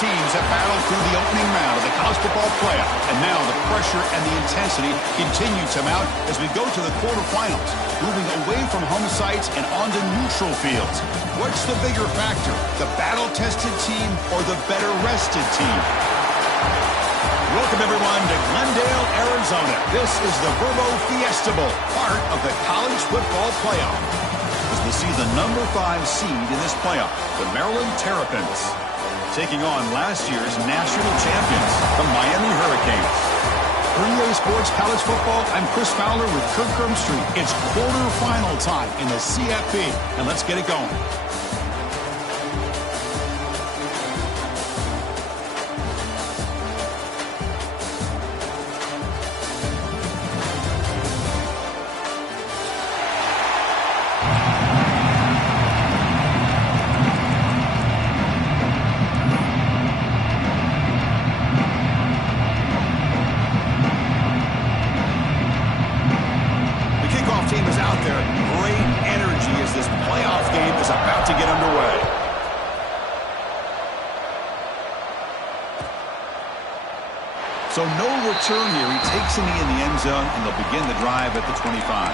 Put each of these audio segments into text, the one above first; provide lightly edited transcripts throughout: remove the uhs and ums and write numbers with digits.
teams have battled through the opening round of the college football playoff, and now the pressure and the intensity continue to mount as we go to the quarterfinals, moving away from home sites and onto neutral fields. What's the bigger factor, the battle-tested team or the better-rested team? Welcome, everyone, to Glendale, Arizona. This is the Verbo Fiesta Bowl, part of the college football playoff, as we'll see the number 5 seed in this playoff, the Maryland Terrapins, taking on last year's national champions, the Miami Hurricanes. For EA Sports College Football, I'm Chris Fowler with Kirk Street. It's quarterfinal time in the CFP, and let's get it going. So no return here. He takes him in the end zone, and they'll begin the drive at the 25.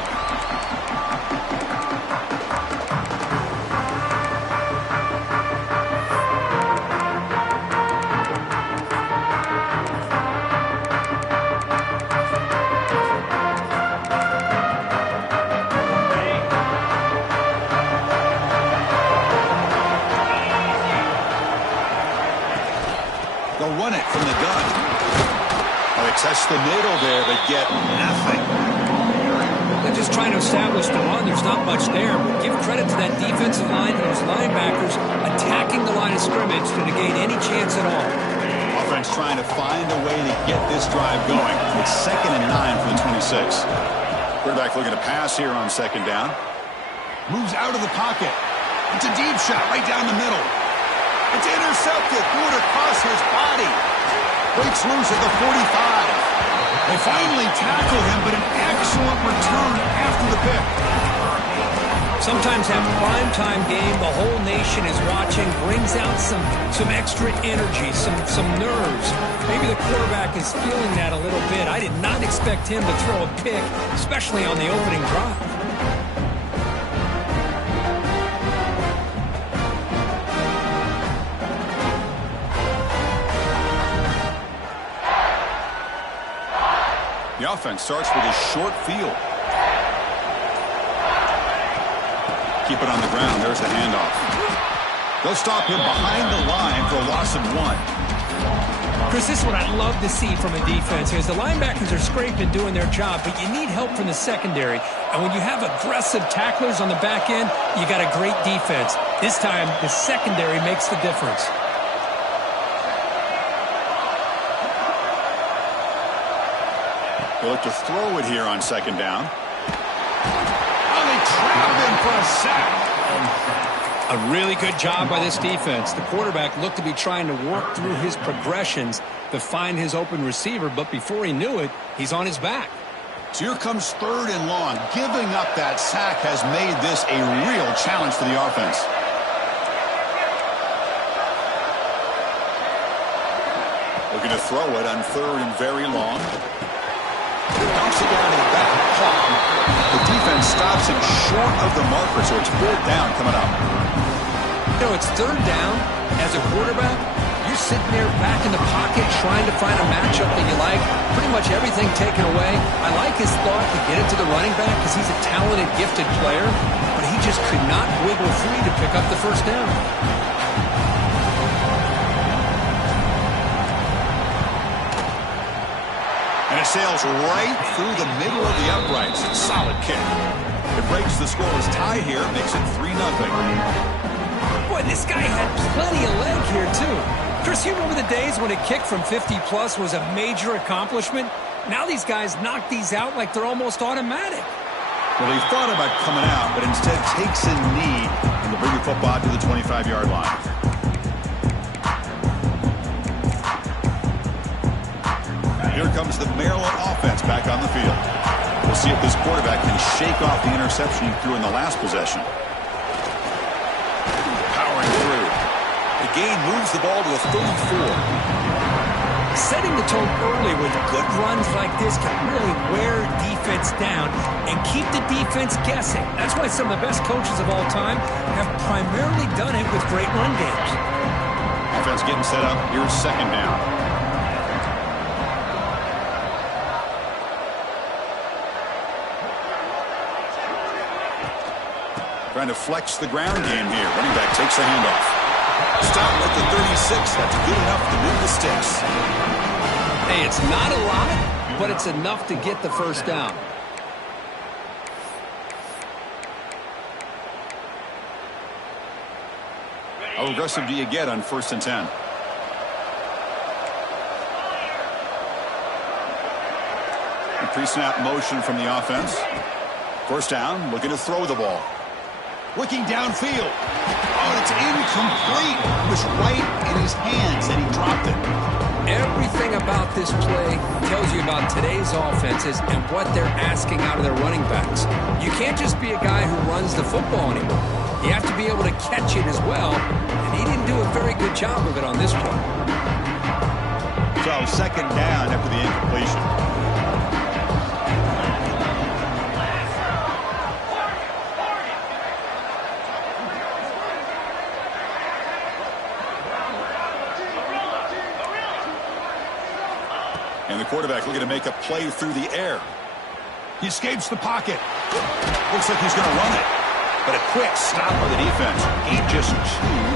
They'll run it from the gun. Touch the middle there, but get nothing. They're just trying to establish the run. There's not much there, but give credit to that defensive line and those linebackers attacking the line of scrimmage to negate any chance at all. Offense trying to find a way to get this drive going. It's 2nd and 9 for the 26. Quarterback looking to pass here on 2nd down. Moves out of the pocket. It's a deep shot right down the middle. It's intercepted. Threw it across his body. Breaks loose at the 45. They finally tackle him, but an excellent return after the pick. Sometimes that primetime game, the whole nation is watching, brings out some extra energy, some nerves. Maybe the quarterback is feeling that a little bit. I did not expect him to throw a pick, especially on the opening drive. The offense starts with a short field. Keep it on the ground. There's the handoff. They'll stop him behind the line for a loss of 1. Chris, this is what I love to see from a defense here is the linebackers are scraping, doing their job, but you need help from the secondary. And when you have aggressive tacklers on the back end, you got a great defense. This time, the secondary makes the difference. They look to throw it here on 2nd down. Oh, they trap him for a sack. A really good job by this defense. The quarterback looked to be trying to work through his progressions to find his open receiver, but before he knew it, he's on his back. So here comes 3rd and long. Giving up that sack has made this a real challenge for the offense. Looking to throw it on 3rd and very long. Dumps it down to the back palm. The defense stops him short of the marker, so it's 4th down coming up. You know, it's 3rd down. As a quarterback, you're sitting there back in the pocket trying to find a matchup that you like. Pretty much everything taken away. I like his thought to get it to the running back because he's a talented, gifted player, but he just could not wiggle free to pick up the 1st down. And it sails right through the middle of the uprights. Solid kick. It breaks the scoreless tie here, makes it 3-0. Boy, this guy had plenty of leg here, too. Chris, you remember the days when a kick from 50-plus was a major accomplishment? Now these guys knock these out like they're almost automatic. Well, he thought about coming out, but instead takes a knee and will bring the football to the 25-yard line. Here comes the Maryland offense back on the field. We'll see if this quarterback can shake off the interception he threw in the last possession. Powering through. The gain moves the ball to a 34. Setting the tone early with good runs like this can really wear defense down and keep the defense guessing. That's why some of the best coaches of all time have primarily done it with great run games. Offense getting set up. Here's second down. Trying to flex the ground game here. Running back takes the handoff. Stop at the 36. That's good enough to move the sticks. Hey, it's not a lot, but it's enough to get the first down. How aggressive do you get on 1st and 10? Pre-snap motion from the offense. First down, looking to throw the ball. Looking downfield. Oh, and it's incomplete. It was right in his hands, and he dropped it. Everything about this play tells you about today's offenses and what they're asking out of their running backs. You can't just be a guy who runs the football anymore. You have to be able to catch it as well, and he didn't do a very good job of it on this play. So, second down after the incompletion. And the quarterback looking to make a play through the air. He escapes the pocket. Looks like he's going to run it. But a quick stop by the defense. Gain just 2,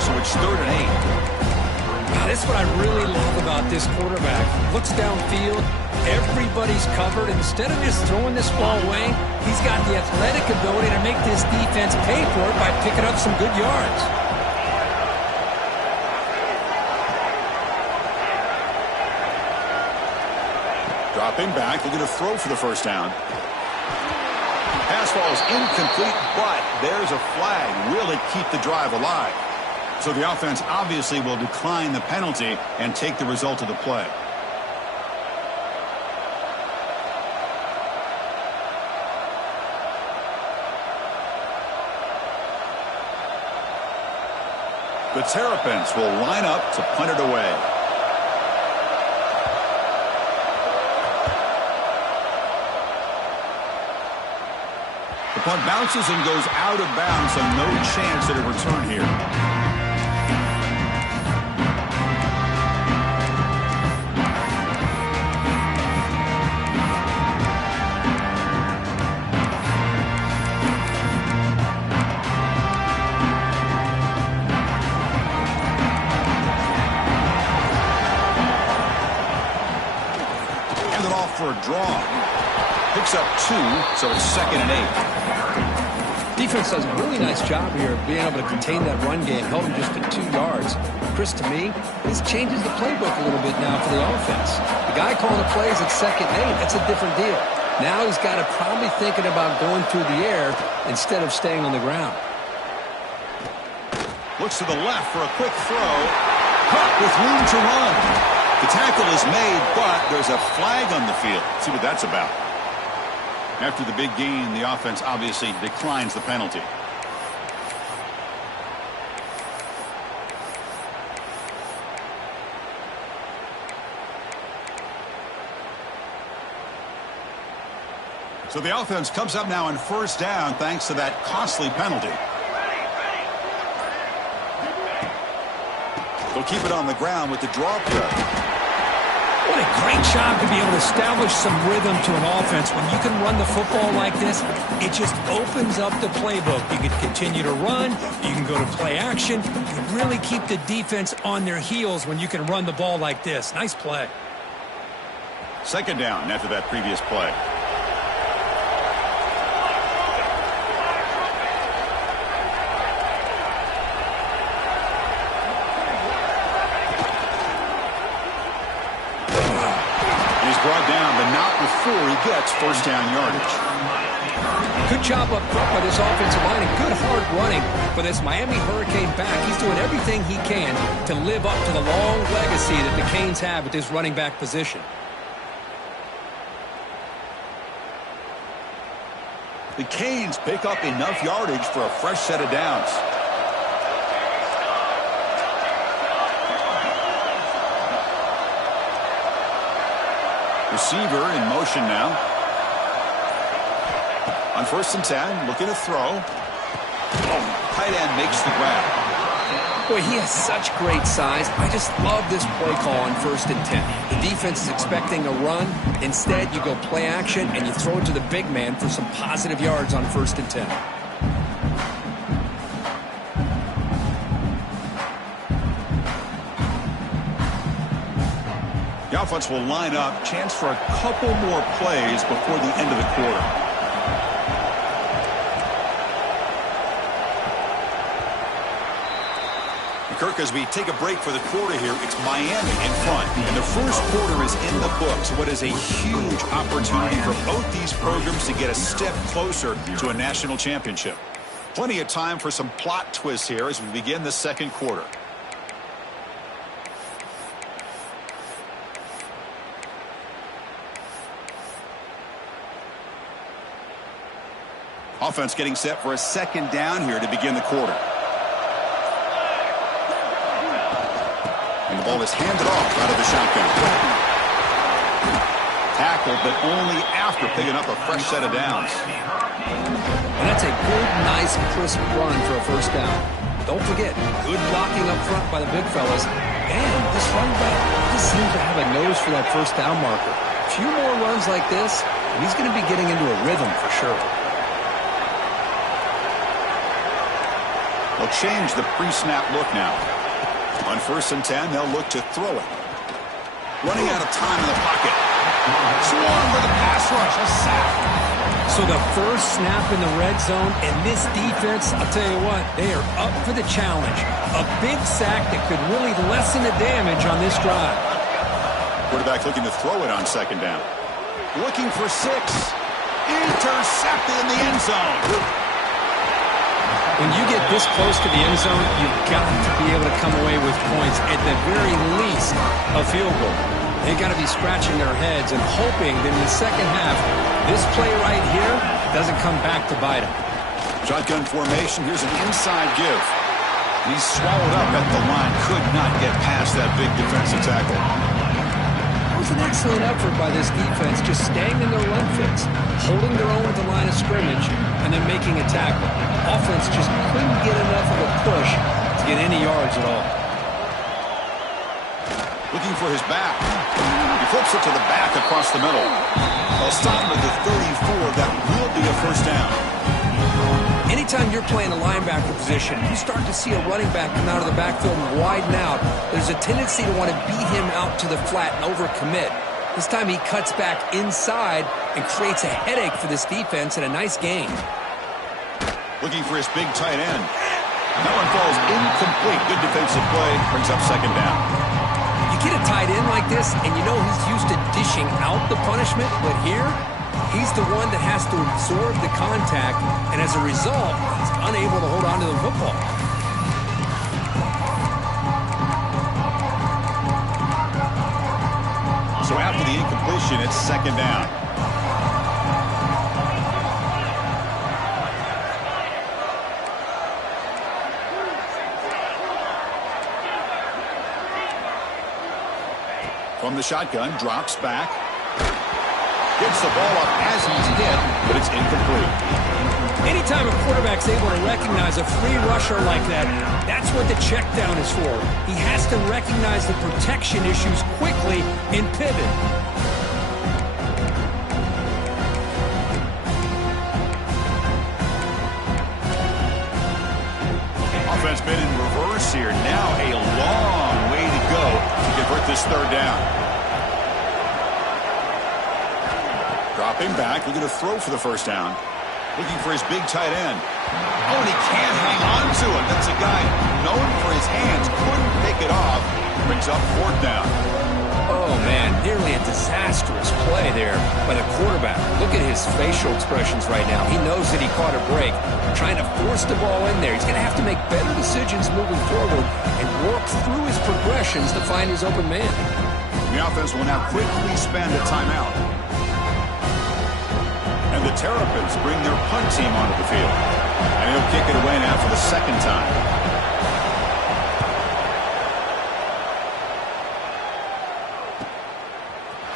so it's 3rd and 8. Now, that's what I really love about this quarterback. Looks downfield. Everybody's covered. Instead of just throwing this ball away, he's got the athletic ability to make this defense pay for it by picking up some good yards. Dropping back, looking to throw for the first down. Pass ball is incomplete, but there's a flag. Will it keep the drive alive? So the offense obviously will decline the penalty and take the result of the play. The Terrapins will line up to punt it away. The punt bounces and goes out of bounds, so no chance at a return here. Hand it off for a draw. Picks up 2, so it's 2nd and 8. Defense does a really nice job here of being able to contain that run game, held him just to 2 yards. Chris, to me, this changes the playbook a little bit now for the offense. The guy calling the plays at 2nd and 8, that's a different deal. Now he's got to probably thinking about going through the air instead of staying on the ground. Looks to the left for a quick throw. Caught with room to run. The tackle is made, but there's a flag on the field. Let's see what that's about. After the big gain, the offense obviously declines the penalty. So the offense comes up now on first down thanks to that costly penalty. They'll keep it on the ground with the draw play. What a great job to be able to establish some rhythm to an offense. When you can run the football like this, it just opens up the playbook. You can continue to run. You can go to play action. You can really keep the defense on their heels when you can run the ball like this. Nice play. Second down after that previous play. Brought down, but not before he gets first down yardage. Good job up front by this offensive line and good hard running for this Miami Hurricane back. He's doing everything he can to live up to the long legacy that the Canes have at this running back position. The Canes pick up enough yardage for a fresh set of downs. Receiver in motion now. On 1st and 10, looking to throw. Tight end makes the grab. Boy, he has such great size. I just love this play call on 1st and 10. The defense is expecting a run. Instead, you go play action, and you throw it to the big man for some positive yards on 1st and 10. The offense will line up. Chance for a couple more plays before the end of the quarter. Kirk, as we take a break for the quarter here, it's Miami in front. And the first quarter is in the books. What is a huge opportunity for both these programs to get a step closer to a national championship. Plenty of time for some plot twists here as we begin the second quarter. Offense getting set for a second down here to begin the quarter. And the ball is handed off out of the shotgun. Tackled, but only after picking up a fresh set of downs. And that's a good, nice, crisp run for a first down. Don't forget, good blocking up front by the big fellas. And this running back just seems to have a nose for that first down marker. A few more runs like this, and he's going to be getting into a rhythm for sure. They'll change the pre-snap look now. On 1st and 10, they'll look to throw it. Running out of time in the pocket. Swarm for the pass rush. A sack. So the first snap in the red zone, and this defense, I'll tell you what, they are up for the challenge. A big sack that could really lessen the damage on this drive. Quarterback looking to throw it on 2nd down. Looking for 6. Intercepted in the end zone. When you get this close to the end zone, you've got to be able to come away with points, at the very least, a field goal. They've got to be scratching their heads and hoping that in the second half, this play right here doesn't come back to bite them. Shotgun formation. Here's an inside give. He's swallowed up at the line. Could not get past that big defensive tackle. It was an excellent effort by this defense, just staying in their run fits, holding their own at the line of scrimmage, and then making a tackle. Offense just couldn't get enough of a push to get any yards at all. Looking for his back. He flips it to the back across the middle. They'll stop him at the 34. That will be a first down. Anytime you're playing a linebacker position, you start to see a running back come out of the backfield and widen out. There's a tendency to want to beat him out to the flat and overcommit. This time he cuts back inside and creates a headache for this defense and a nice gain. Looking for his big tight end. That one falls incomplete. Good defensive play. Brings up 2nd down. You get a tight end like this, and you know he's used to dishing out the punishment, but here, he's the one that has to absorb the contact, and as a result, he's unable to hold on to the football. So after the incompletion, it's 2nd down. From the shotgun, drops back. Gets the ball up as he's hit, but it's incomplete. Anytime a quarterback's able to recognize a free rusher like that, that's what the check down is for. He has to recognize the protection issues quickly and pivot. Offense been in reverse here. Now a long way to go to convert this 3rd down. Dropping back, looking to throw for the first down. Looking for his big tight end. Oh, and he can't hang on to it. That's a guy known for his hands. Couldn't pick it off. Brings up 4th down. Oh, man, nearly a disastrous play there by the quarterback. Look at his facial expressions right now. He knows that he caught a break, trying to force the ball in there. He's going to have to make better decisions moving forward and work through his progressions to find his open man. The offense will now quickly spend a timeout. And the Terrapins bring their punt team onto the field. And he'll kick it away now for the 2nd time.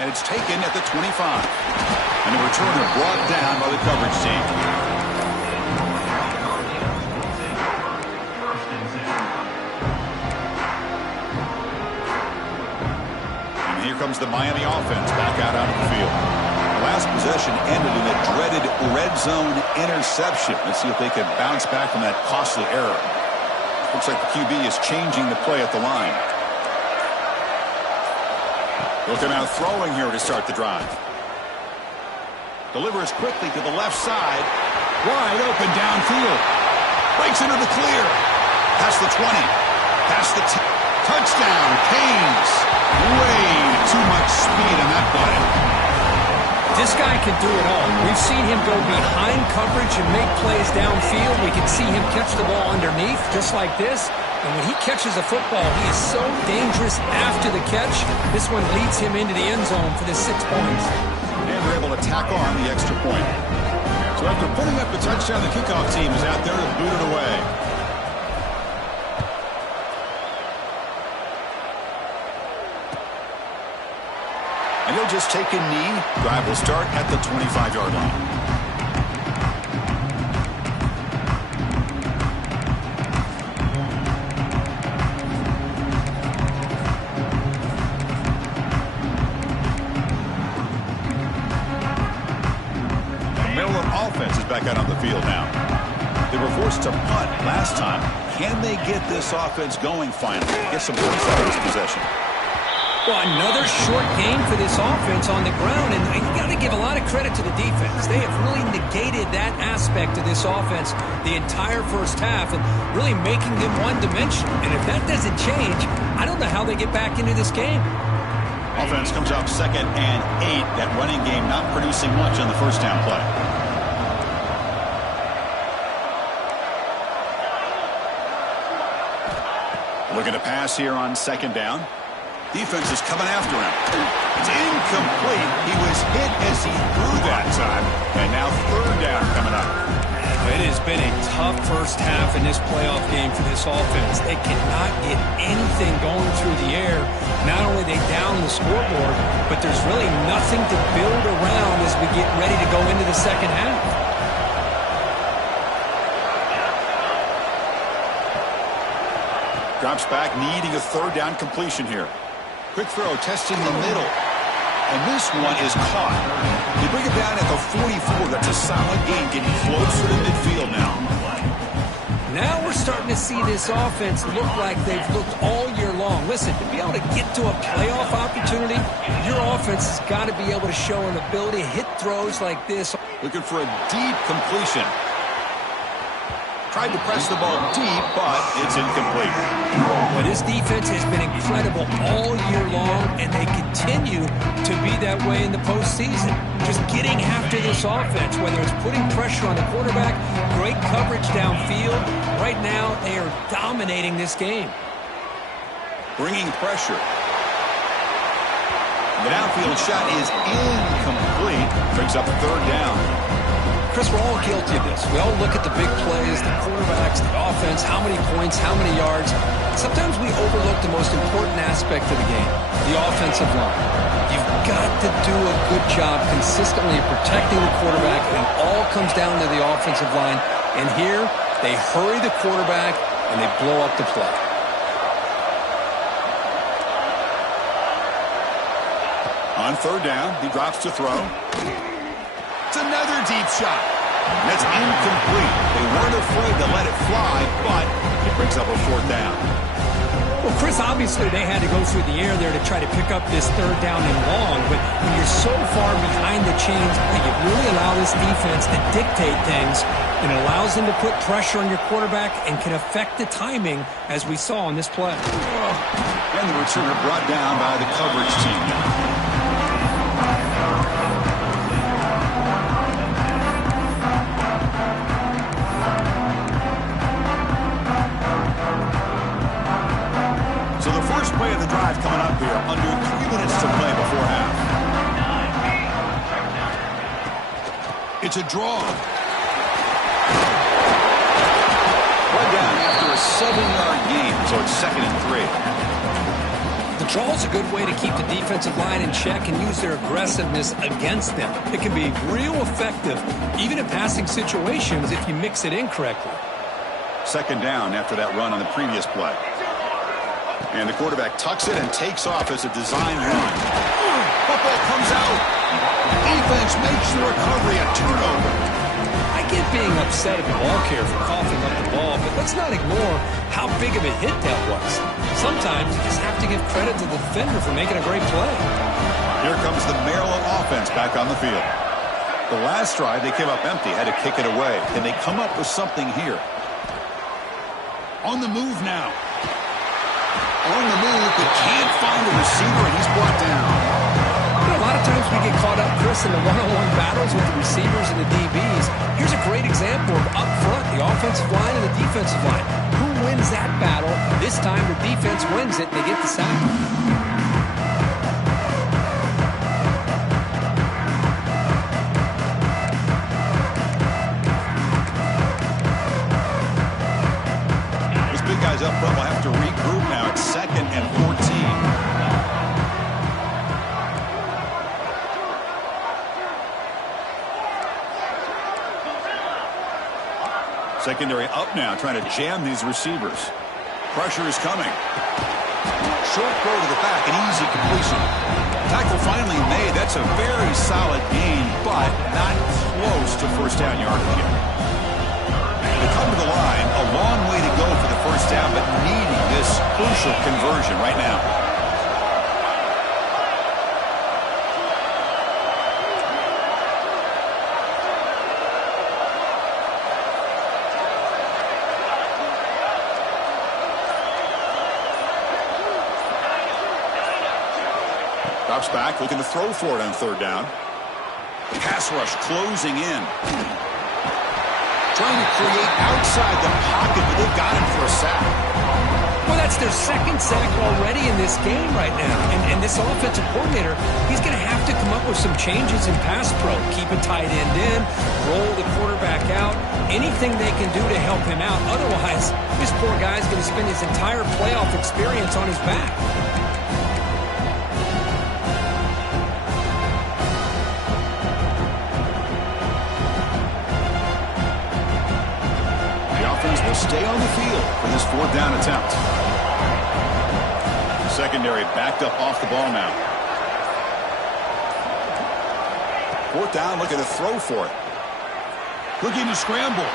and it's taken at the 25. And the returner brought down by the coverage team. And here comes the Miami offense back out onto the field. The last possession ended in a dreaded red zone interception. Let's see if they can bounce back from that costly error. Looks like the QB is changing the play at the line. Looking out throwing here to start the drive. Delivers quickly to the left side. Wide open downfield. Breaks into the clear. Past the 20. Past the 10. Touchdown, Canes. Way too much speed on that play. This guy can do it all. We've seen him go behind coverage and make plays downfield. We can see him catch the ball underneath, just like this. And when he catches a football, he is so dangerous after the catch. This one leads him into the end zone for the 6 points. And they're able to tack on the extra point. So after putting up the touchdown, the kickoff team is out there to boot it away. And he'll just take a knee. Drive will start at the 25-yard line. The Maryland offense is back out on the field now. They were forced to punt last time. Can they get this offense going finally? Get some points out of this possession. Well, another short game for this offense on the ground, and you got to give a lot of credit to the defense. They have really negated that aspect of this offense the entire first half and really making them one-dimensional. And if that doesn't change, I don't know how they get back into this game. Offense comes up 2nd and 8. That running game not producing much on the first down play. Looking to pass here on 2nd down. Defense is coming after him. It's incomplete. He was hit as he threw that time. And now 3rd down coming up. It has been a tough first half in this playoff game for this offense. They cannot get anything going through the air. Not only are they down the scoreboard, but there's really nothing to build around as we get ready to go into the second half. Drops back, needing a 3rd down completion here. Quick throw, testing the middle. And this one is caught. They bring it down at the 44. That's a solid gain, getting closer to midfield now. Now we're starting to see this offense look like they've looked all year long. Listen, to be able to get to a playoff opportunity, your offense has got to be able to show an ability to hit throws like this. Looking for a deep completion. Tried to press the ball deep, but it's incomplete. Well, this defense has been incredible all year long, and they continue to be that way in the postseason. Just getting after this offense, whether it's putting pressure on the quarterback, great coverage downfield. Right now, they are dominating this game. Bringing pressure. The downfield shot is incomplete. Brings up 3rd down. Chris, we're all guilty of this. We all look at the big plays, the quarterbacks, the offense, how many points, how many yards. Sometimes we overlook the most important aspect of the game, the offensive line. You've got to do a good job consistently protecting the quarterback, and it all comes down to the offensive line. And here, they hurry the quarterback, and they blow up the play. On 3rd down, he drops to throw. It's another deep shot. That's incomplete. They weren't afraid to let it fly, but it brings up a 4th down. Well, Chris, obviously they had to go through the air there to try to pick up this 3rd down and long, but when you're so far behind the chains, you really allow this defense to dictate things, and it allows them to put pressure on your quarterback and can affect the timing, as we saw on this play. And the returner brought down by the coverage team. So the first play of the drive coming up here, under 3 minutes to play before half. It's a draw. Right down after a 7-yard gain, so it's 2nd and 3. The Draw is a good way to keep the defensive line in check and use their aggressiveness against them. It can be real effective, even in passing situations, if you mix it in correctly. Second down after that run on the previous play. And the quarterback tucks it and takes off as a design run. Football comes out. Defense makes the recovery, a turnover. I get being upset at the ball carrier for coughing up the ball, but let's not ignore how big of a hit that was. Sometimes you just have to give credit to the defender for making a great play. Here comes the Maryland offense back on the field. The last drive, they came up empty, had to kick it away. Can they come up with something here? On the move now. On the move, but can't find a receiver, and he's brought down. You know, a lot of times we get caught up, Chris, in the one-on-one battles with the receivers and the DBs. Here's a great example of up front, the offensive line and the defensive line. Who wins that battle? This time the defense wins it, and they get the sack. Guys up front will have to regroup now. It's 2nd and 14. Secondary up now, trying to jam these receivers. Pressure is coming. Short throw to the back, an easy completion. Tackle finally made. That's a very solid gain, but not close to first down yardage yet. They come to the line, a long way to go for the first down, but needing this crucial conversion right now. Drops back, looking to throw for it on third down. The pass rush closing in. Trying to create outside the pocket, but they've got him for a sack. Well, that's their second sack already in this game right now. And this offensive coordinator, he's going to have to come up with some changes in pass pro. Keep a tight end in, roll the quarterback out, anything they can do to help him out. Otherwise, this poor guy's going to spend his entire playoff experience on his back. Will stay on the field for this fourth down attempt. Secondary backed up off the ball now. Fourth down, looking to throw for it. Looking to scramble.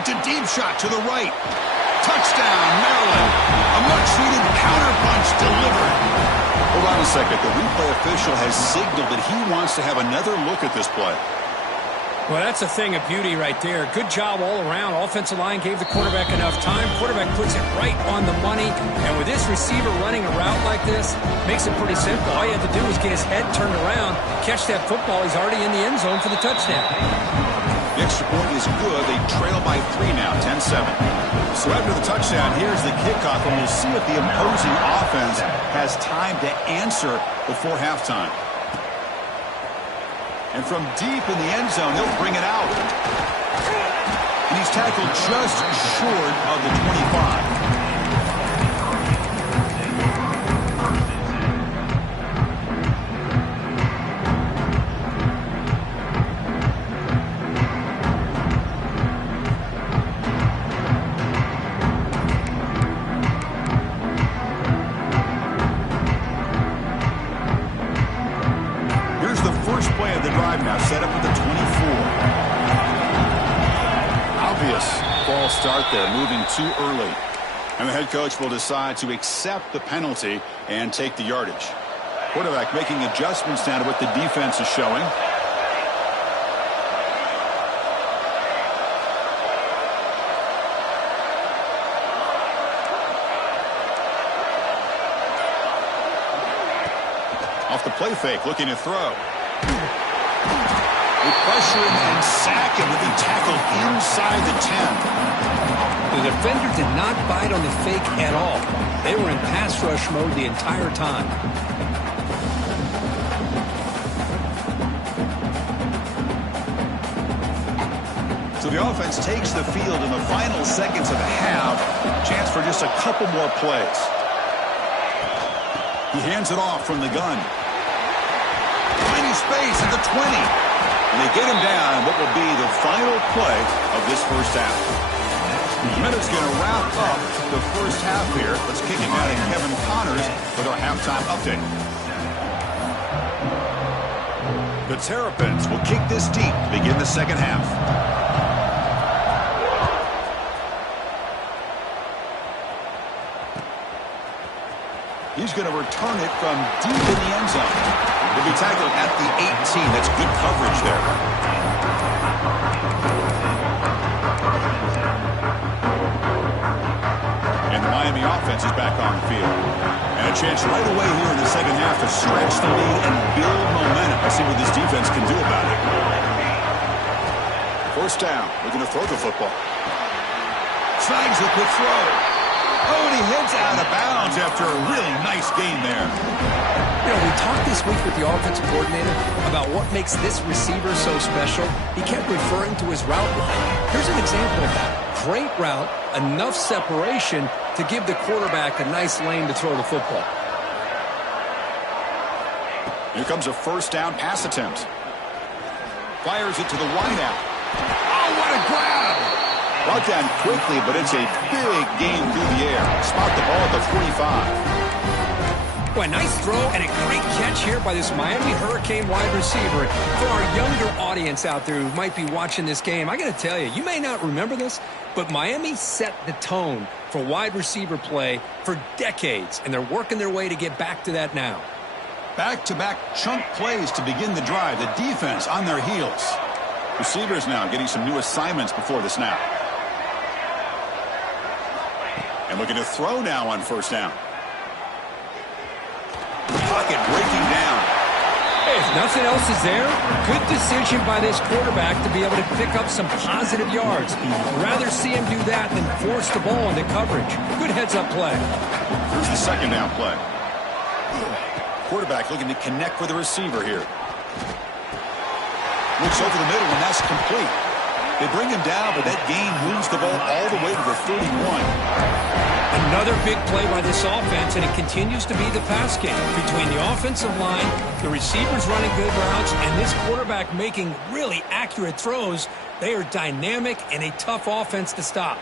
It's a deep shot to the right. Touchdown, Maryland. A much-needed counterpunch delivered. Hold on a second. The replay official has signaled that he wants to have another look at this play. Well, that's a thing of beauty right there. Good job all around. Offensive line gave the quarterback enough time. Quarterback puts it right on the money. And with this receiver running a route like this, makes it pretty simple. All you have to do is get his head turned around, catch that football. He's already in the end zone for the touchdown. The extra point is good. They trail by 3 now, 10-7. So after the touchdown, here's the kickoff, and we'll see if the opposing offense has time to answer before halftime. And from deep in the end zone, he'll bring it out. And he's tackled just short of the 25. Set up at the 24. Obvious false start there, moving too early. And the head coach will decide to accept the penalty and take the yardage. Quarterback making adjustments now to what the defense is showing. Off the play fake, looking to throw. They pressure him and sack him with the tackle inside the 10. The defender did not bite on the fake at all. They were in pass rush mode the entire time. So the offense takes the field in the final seconds of the half. Chance for just a couple more plays. He hands it off from the gun. Tiny space at the 20. And they get him down what will be the final play of this first half. The minute's going to wrap up the first half here. Let's kick it out to Kevin Connors with our halftime update. The Terrapins will kick this deep to begin the second half. He's going to return it from deep in the end zone. He'll be tackled at the 18. That's good coverage there. And the Miami offense is back on the field. And a chance right away here in the second half to stretch the lead and build momentum. Let's see what this defense can do about it. First down. Looking to throw the football. Snags the quick throw. Oh, and he heads out of bounds after a really nice gain there. You know, we talked this week with the offensive coordinator about what makes this receiver so special. He kept referring to his route line. Here's an example of that. Great route, enough separation to give the quarterback a nice lane to throw the football. Here comes a first down pass attempt. Fires it to the wideout. Oh, what a grab! Brought down quickly, but it's a big gain through the air. Spot the ball at the 45. Boy, nice throw and a great catch here by this Miami Hurricane wide receiver. For our younger audience out there who might be watching this game, I got to tell you, you may not remember this, but Miami set the tone for wide receiver play for decades, and they're working their way to get back to that now. Back-to-back chunk plays to begin the drive. The defense on their heels. Receivers now getting some new assignments before the snap. And looking to throw now on first down. Pocket breaking down. Hey, if nothing else is there, good decision by this quarterback to be able to pick up some positive yards. I'd rather see him do that than force the ball into coverage. Good heads-up play. Here's the second down play. Quarterback looking to connect with the receiver here. Looks over the middle, and that's complete. They bring him down, but that gain moves the ball all the way to the 31. Another big play by this offense, and it continues to be the pass game. Between the offensive line, the receivers running good routes, and this quarterback making really accurate throws, they are dynamic and a tough offense to stop.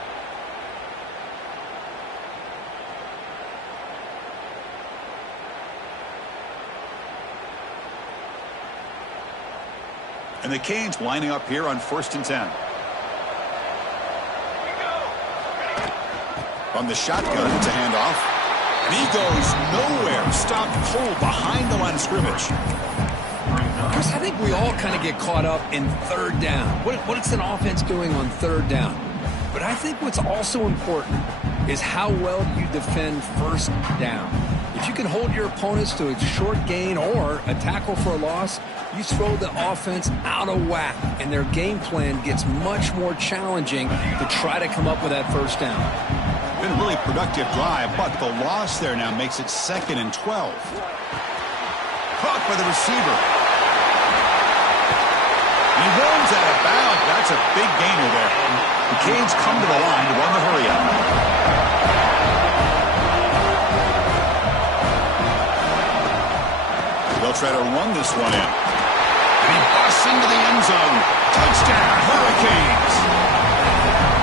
And the Canes lining up here on 1st and 10. From the shotgun, it's a handoff. And he goes nowhere. Stopped cold behind the line of scrimmage. Chris, I think we all kind of get caught up in third down. What's an offense doing on third down? But I think what's also important is how well you defend first down. If you can hold your opponents to a short gain or a tackle for a loss, you throw the offense out of whack, and their game plan gets much more challenging to try to come up with that first down. Been a really productive drive, but the loss there now makes it 2nd and 12. Caught by the receiver. He runs out of bounds. That's a big gainer there. The Canes come to the line to run the hurry up. They'll try to run this one in. And he busts into the end zone. Touchdown, Hurricanes.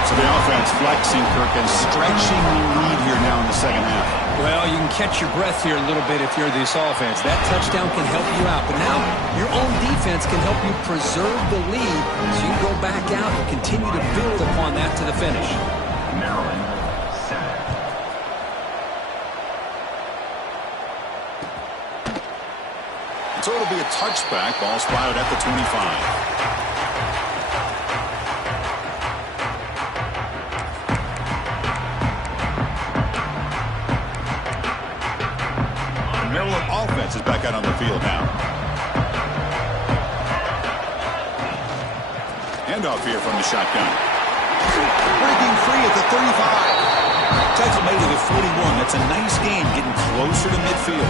So the offense flexing, Kirk, and stretching the lead here now in the second half. Well, you can catch your breath here a little bit if you're this offense. That touchdown can help you out. But now your own defense can help you preserve the lead so you can go back out and continue to build upon that to the finish. Maryland, set. So it'll be a touchback. Ball spotted at the 25. Maryland offense is back out on the field now. Handoff here from the shotgun. Breaking free at the 35. Tackle made to the 41. That's a nice game, getting closer to midfield.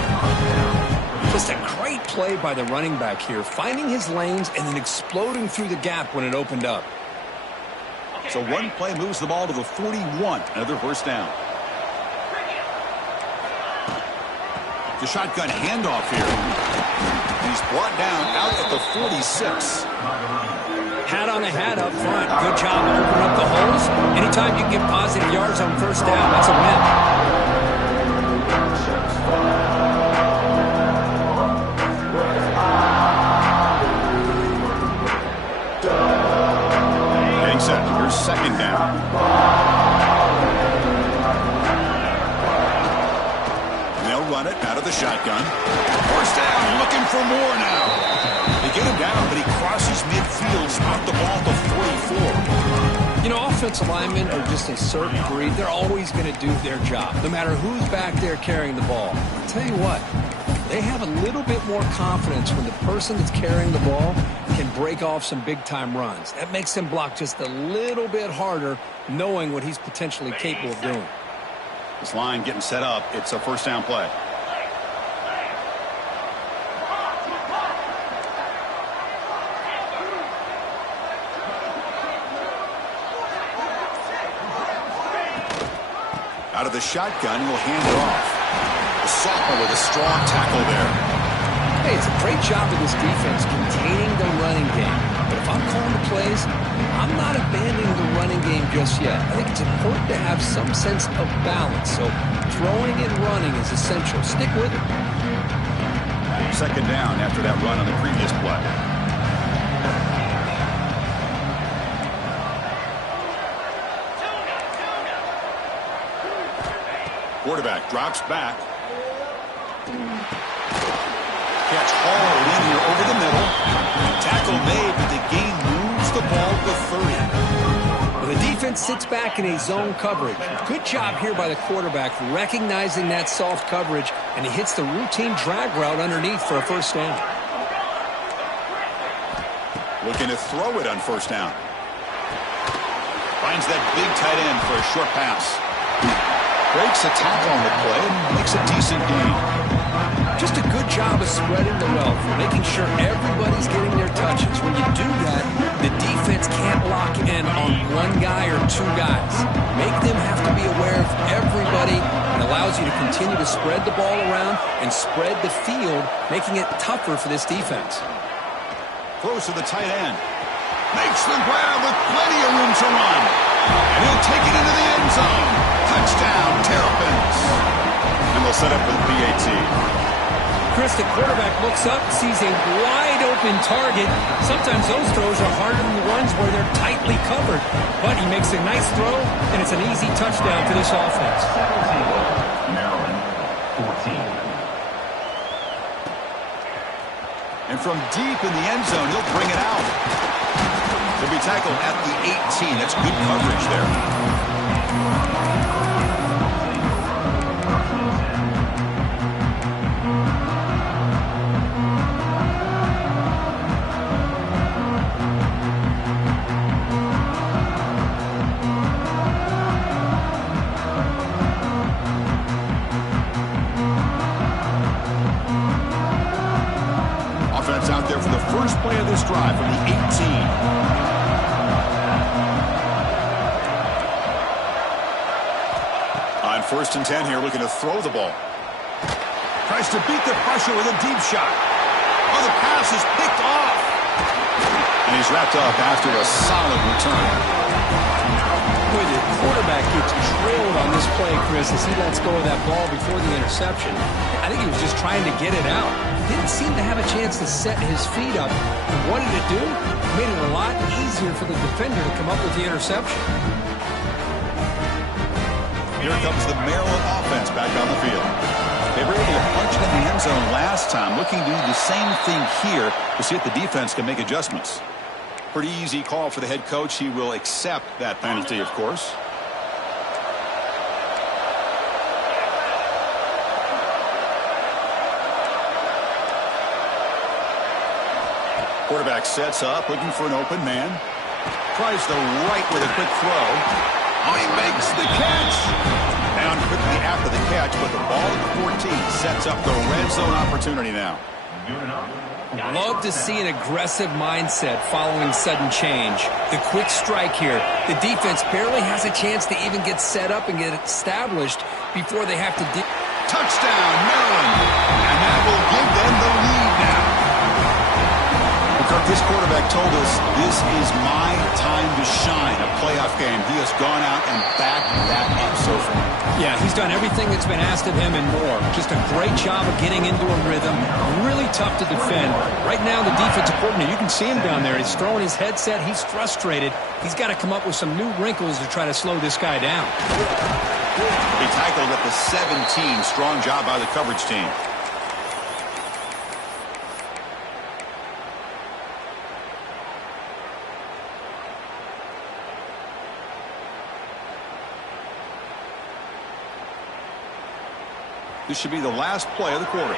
Just a great play by the running back here, finding his lanes and then exploding through the gap when it opened up. So one play moves the ball to the 41. Another first down. The shotgun handoff here. He's brought down out at the 46. Hat on the hat up front. Good job opening up the holes. Anytime you can get positive yards on first down, that's a win. Getting set. Here's second down. Run it out of the shotgun. First down, looking for more now. They get him down, but he crosses midfield, spot the ball to 44. You know, offensive linemen are just a certain breed. They're always going to do their job, no matter who's back there carrying the ball. I'll tell you what, they have a little bit more confidence when the person that's carrying the ball can break off some big-time runs. That makes them block just a little bit harder, knowing what he's potentially capable of doing. This line getting set up. It's a first down play. Out of the shotgun, he'll hand it off. The sophomore with a strong tackle there. Hey, it's a great job of this defense containing the running game. But if I'm calling the plays, I'm not abandoning the running game just yet. I think it's important to have some sense of balance. So throwing and running is essential. Stick with it. Second down after that run on the previous play. Quarterback drops back. Catch hauled in here over the middle. Tackle made, but the gain moves the ball to 30. Well, the defense sits back in a zone coverage. Good job here by the quarterback recognizing that soft coverage, and he hits the routine drag route underneath for a first down. Looking to throw it on first down. Finds that big tight end for a short pass. Breaks a tackle on the play, makes a decent gain. Just a good job of spreading the wealth, making sure everybody's getting their touches. When you do that, the defense can't lock in on one guy or two guys. Make them have to be aware of everybody, and allows you to continue to spread the ball around and spread the field, making it tougher for this defense. Throws to the tight end. Makes the grab with plenty of room to run. And he'll take it into the end zone. Touchdown, Terrapins. And they'll set up with PAT. Chris, the quarterback looks up, sees a wide-open target. Sometimes those throws are harder than the ones where they're tightly covered. But he makes a nice throw, and it's an easy touchdown for this offense. Maryland, 14. And from deep in the end zone, he'll bring it out. He'll be tackled at the 18. That's good coverage there. Out there for the first play of this drive from the 18. On 1st and 10 here, looking to throw the ball. Tries to beat the pressure with a deep shot. Oh, the pass is picked off. And he's wrapped up after a solid return. Boy, the quarterback gets trailed on this play, Chris, as he lets go of that ball before the interception. I think he was just trying to get it out. Didn't seem to have a chance to set his feet up. And what did it do? It made it a lot easier for the defender to come up with the interception. Here comes the Maryland offense back on the field. They were able to punch it in the end zone last time, looking to do the same thing here to see if the defense can make adjustments. Pretty easy call for the head coach. He will accept that penalty, of course. Quarterback sets up, looking for an open man. Tries the right with a quick throw. Oh, he makes the catch. Down quickly after the catch, but the ball at the 14 sets up the red zone opportunity now. Love to see an aggressive mindset following sudden change. The quick strike here. The defense barely has a chance to even get set up and get established before they have to Touchdown, Maryland. And that will give them the lead now. Kirk, this quarterback told us this is my time to shine, a playoff game. He has gone out and backed that up so far. Yeah, he's done everything that's been asked of him and more. Just a great job of getting into a rhythm. Really tough to defend. Right now, the defensive coordinator, you can see him down there. He's throwing his headset. He's frustrated. He's got to come up with some new wrinkles to try to slow this guy down. He tackled at the 17. Strong job by the coverage team. This should be the last play of the quarter.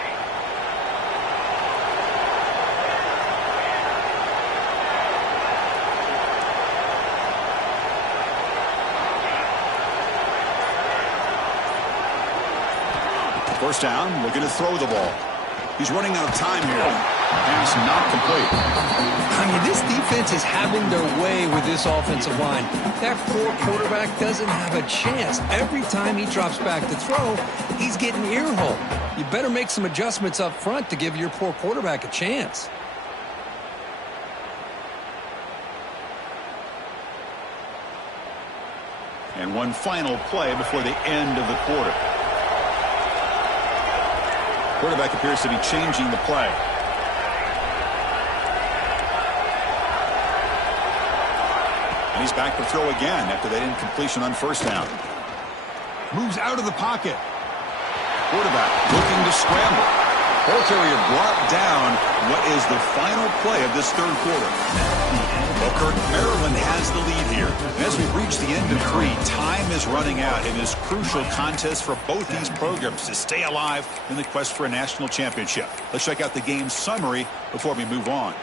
First down, looking to throw the ball. He's running out of time here. Pass not complete. I mean, this defense is having their way with this offensive line. That poor quarterback doesn't have a chance. Every time he drops back to throw, he's getting ear-hole. You better make some adjustments up front to give your poor quarterback a chance. And one final play before the end of the quarter. Quarterback appears to be changing the play. And he's back to throw again after that incompletion on first down. Moves out of the pocket. Quarterback looking to scramble. Ball carrier brought down. What is the final play of this third quarter? Well, Kirk, Maryland has the lead here. And as we reach the end of 3, time is running out in this crucial contest for both these programs to stay alive in the quest for a national championship. Let's check out the game summary before we move on.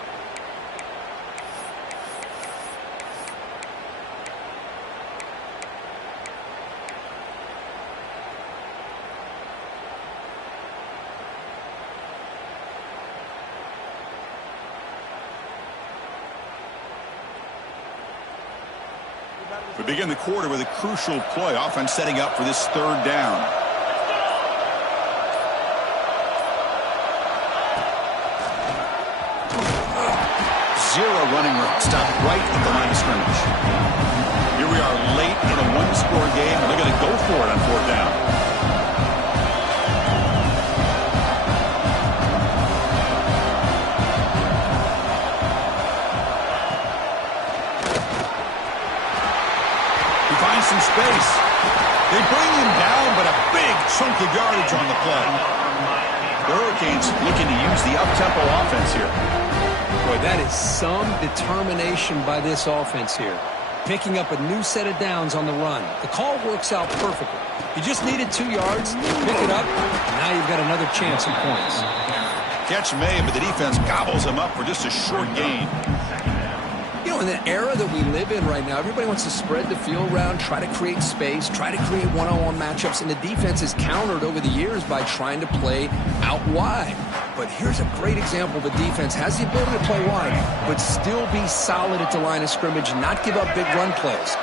We begin the quarter with a crucial play. Offense setting up for this third down. Zero running room. Stopped right at the line of scrimmage. Here we are late in a one-score game, and they're going to go for it on fourth down. Some space. They bring him down, but a big chunk of yardage on the play. The Hurricanes looking to use the up-tempo offense here. Boy, that is some determination by this offense here. Picking up a new set of downs on the run. The call works out perfectly. You just needed 2 yards, pick it up, and now you've got another chance at points. Catch made, but the defense gobbles him up for just a short gain. You know, in the era that we live in right now, everybody wants to spread the field around, try to create space, try to create one-on-one matchups, and the defense is countered over the years by trying to play out wide. But here's a great example. The defense has the ability to play wide, but still be solid at the line of scrimmage and not give up big run plays.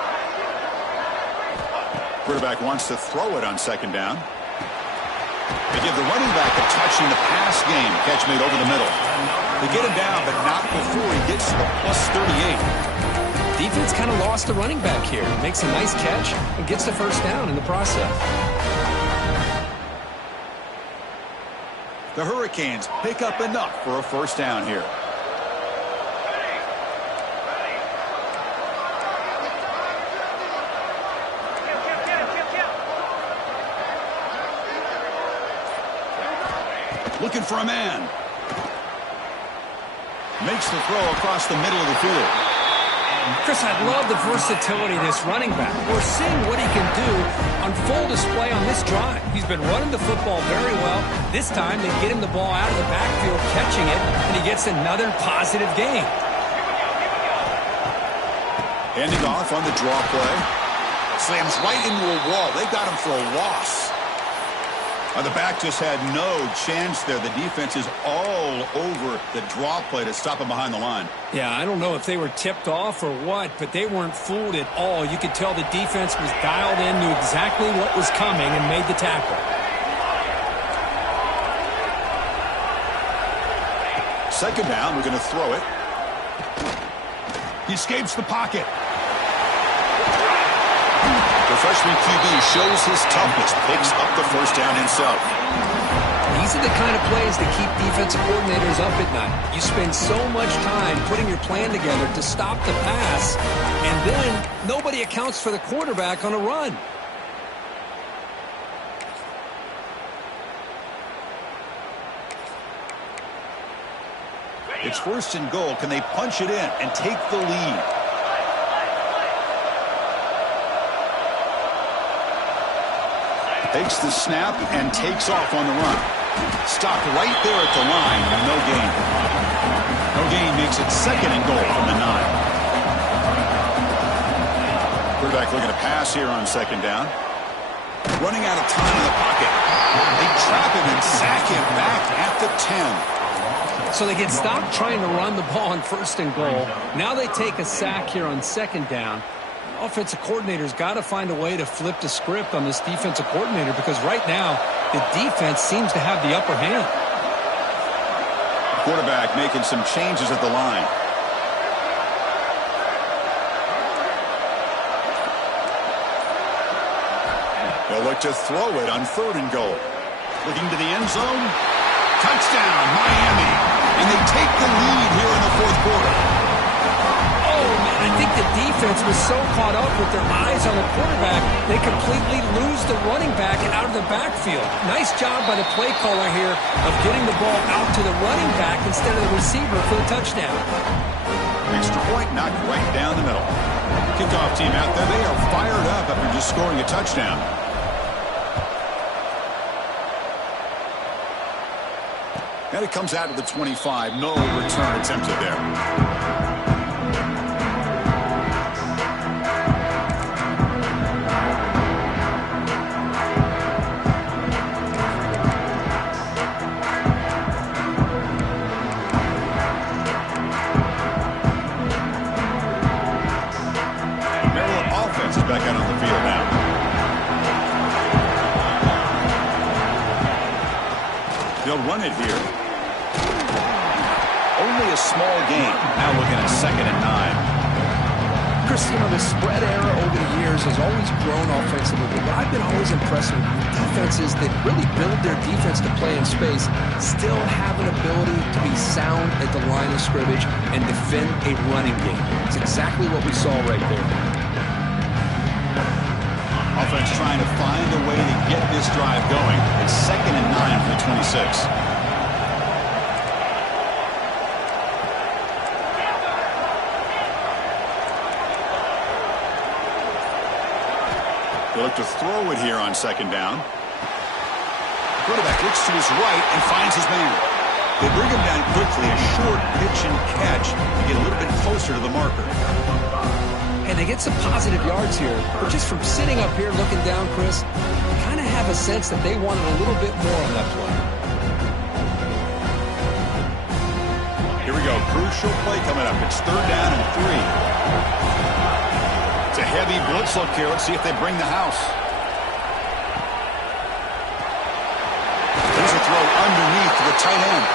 Quarterback wants to throw it on second down. They give the running back a touch in the pass game. Catch made over the middle. They get him down, but not before he gets to the plus 38. Defense kind of lost the running back here. Makes a nice catch and gets the first down in the process. The Hurricanes pick up enough for a first down here. Looking for a man. Makes the throw across the middle of the field. Chris, I love the versatility of this running back. We're seeing what he can do on full display on this drive. He's been running the football very well. This time they get him the ball out of the backfield, catching it, and he gets another positive gain. Handing off on the draw play. Slams right into a wall. They got him for a loss. The back just had no chance there. The defense is all over the draw play to stop him behind the line. Yeah, I don't know if they were tipped off or what, but they weren't fooled at all. You could tell the defense was dialed in, knew exactly what was coming, and made the tackle. Second down, we're going to throw it. He escapes the pocket. The freshman QB shows his toughness, picks up the first down himself. These are the kind of plays that keep defensive coordinators up at night. You spend so much time putting your plan together to stop the pass, and then nobody accounts for the quarterback on a run. It's first and goal. Can they punch it in and take the lead? Takes the snap and takes off on the run. Stopped right there at the line with no gain. No gain makes it second and goal from the 9. Quarterback looking to pass here on second down. Running out of time in the pocket. They trap him and sack him back at the 10. So they get stopped trying to run the ball on first and goal. Now they take a sack here on second down. Offensive coordinator's got to find a way to flip the script on this defensive coordinator, because right now the defense seems to have the upper hand. Quarterback making some changes at the line. They'll look to throw it on third and goal. Looking to the end zone. Touchdown, Miami. And they take the lead here in the fourth quarter. Oh, man, I think the defense was so caught up with their eyes on the quarterback, they completely lose the running back out of the backfield. Nice job by the play caller here of getting the ball out to the running back instead of the receiver for the touchdown. Extra point knocked right down the middle. Kickoff team out there. They are fired up after just scoring a touchdown. And it comes out to the 25. No return attempted there. Maryland offense is back out on the field now. They'll run it here. Only a small gain. Now looking at second and 9. Chris, you know, the spread era over the years has always grown offensively, but I've been always impressed with defenses that really build their defense to play in space, still have an ability to be sound at the line of scrimmage and defend a running game. It's exactly what we saw right there. Offense trying to find a way to get this drive going. It's second and 9 for the 26. They look to throw it here on second down. Quarterback looks to his right and finds his man. They bring him down quickly, a short pitch and catch to get a little bit closer to the marker. And they get some positive yards here, but just from sitting up here looking down, Chris, I kind of have a sense that they wanted a little bit more on that play. Here we go, crucial play coming up. It's third down and 3. It's a heavy blitz look here. Let's see if they bring the house. There's a throw underneath to the tight end.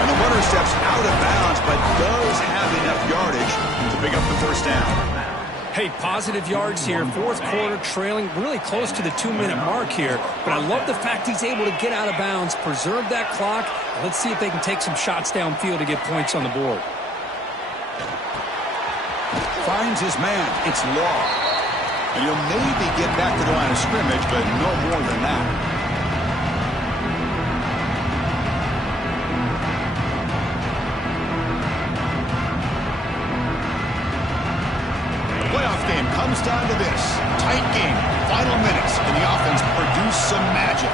And the runner steps out of bounds, but does have enough yardage to pick up the first down. Hey, positive yards here. Fourth quarter trailing really close to the 2-minute mark here. But I love the fact he's able to get out of bounds, preserve that clock. Let's see if they can take some shots downfield to get points on the board. Finds his man. It's Law. And he'll maybe get back to the line of scrimmage, but no more than that. The playoff game comes down to this. Tight game. Final minutes. And the offense produce some magic.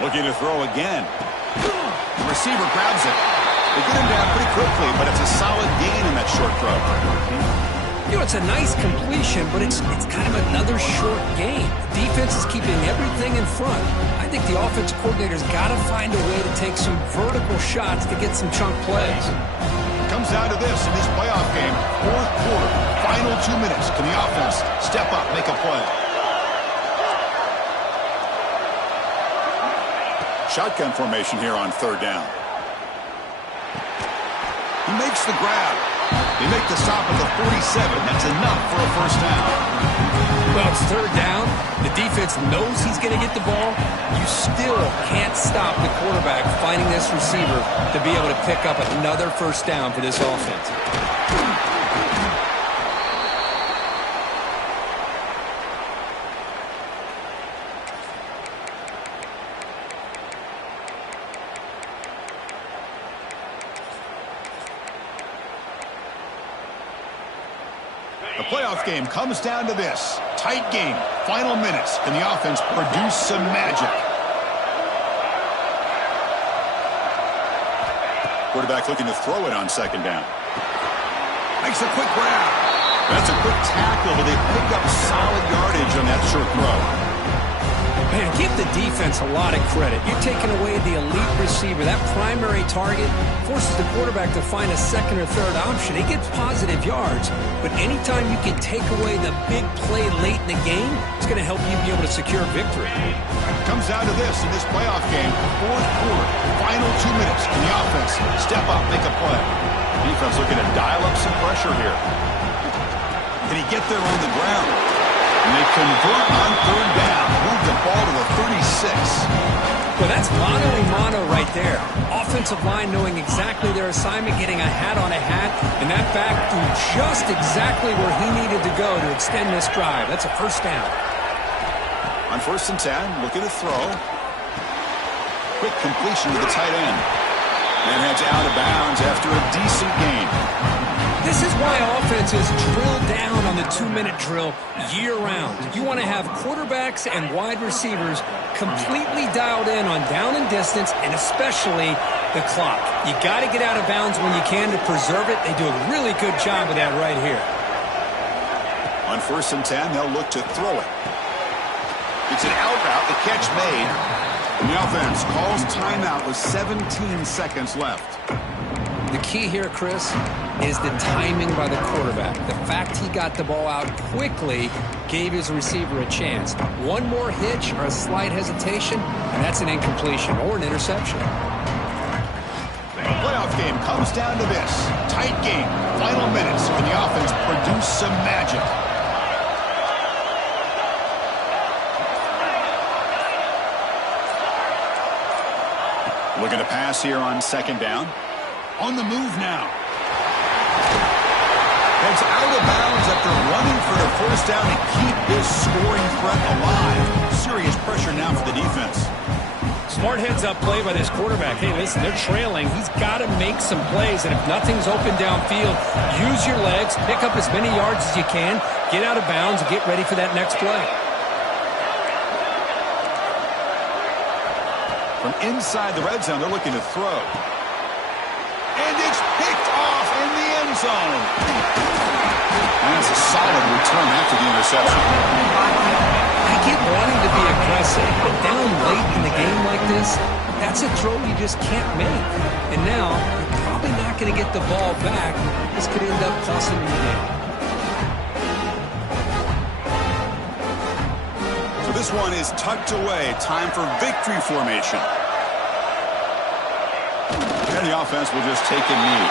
Looking to throw again. The receiver grabs it. They get him down pretty quickly, but it's a solid gain in that short throw. You know, it's a nice completion, but it's kind of another short gain. The defense is keeping everything in front. I think the offensive coordinator's got to find a way to take some vertical shots to get some chunk plays. It comes down to this in this playoff game. Fourth quarter, final 2 minutes. Can the offense step up, make a play? Shotgun formation here on third down. He makes the grab. They make the stop at the 47. That's enough for a first down. Well, it's third down. The defense knows he's going to get the ball. You still can't stop the quarterback finding this receiver to be able to pick up another first down for this offense. The playoff game comes down to this. Tight game. Final minutes. Can the offense produce some magic? Quarterback looking to throw it on second down. Makes a quick grab. That's a quick tackle, but they pick up solid yardage on that short throw. Man, give the defense a lot of credit. You're taking away the elite receiver. That primary target forces the quarterback to find a second or third option. He gets positive yards, but anytime you can take away the big play late in the game, it's going to help you be able to secure victory. Comes down to this in this playoff game. Fourth quarter, final 2 minutes. Can the offense step up, make a play? Defense looking to dial up some pressure here. Can he get there on the ground? And they convert on third down. Move the ball to the 36. Well, that's mano-a-mano right there. Offensive line knowing exactly their assignment, getting a hat on a hat, and that back threw just exactly where he needed to go to extend this drive. That's a first down. On 1st and 10, looking to throw. Quick completion to the tight end. And heads out of bounds after a decent gain. This is why offenses drill down on the 2-minute drill year-round. You want to have quarterbacks and wide receivers completely dialed in on down and distance, and especially the clock. You got to get out of bounds when you can to preserve it. They do a really good job of that right here. On 1st and 10, they'll look to throw it. It's an out route, the catch made. And the offense calls timeout with 17 seconds left. The key here, Chris, is the timing by the quarterback. The fact he got the ball out quickly gave his receiver a chance. One more hitch or a slight hesitation, and that's an incompletion or an interception. The playoff game comes down to this. Tight game, final minutes. Can the offense produce some magic? Looking to pass here on second down. On the move now. Heads out of bounds after running for the first down to keep this scoring threat alive. Serious pressure now for the defense. Smart heads-up play by this quarterback. Hey, listen, they're trailing. He's got to make some plays, and if nothing's open downfield, use your legs, pick up as many yards as you can, get out of bounds, and get ready for that next play. From inside the red zone, they're looking to throw. And it's picked off in the end zone. And that's a solid return after the interception. I get wanting to be aggressive, but down late in the game like this, that's a throw you just can't make. And now, you're probably not going to get the ball back. This could end up costing you the game. So this one is tucked away. Time for victory formation. And the offense will just take a knee.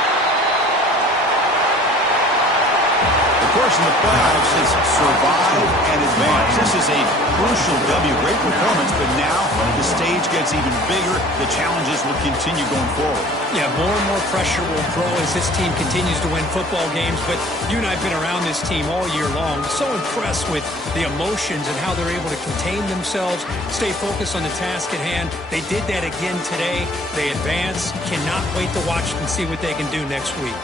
Of course, in the playoffs, it's survive and advance. This is a crucial W. Great performance, but now the stage gets even bigger. The challenges will continue going forward. Yeah, more and more pressure will grow as this team continues to win football games, but you and I have been around this team all year long. So impressed with the emotions and how they're able to contain themselves, stay focused on the task at hand. They did that again today. They advance. Cannot wait to watch and see what they can do next week.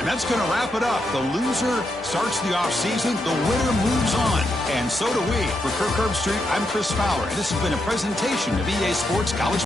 And that's going to wrap it up. The loser starts the offseason. The winner moves on. And so do we. For Kirk Herbstreit, I'm Chris Fowler. And this has been a presentation of EA Sports College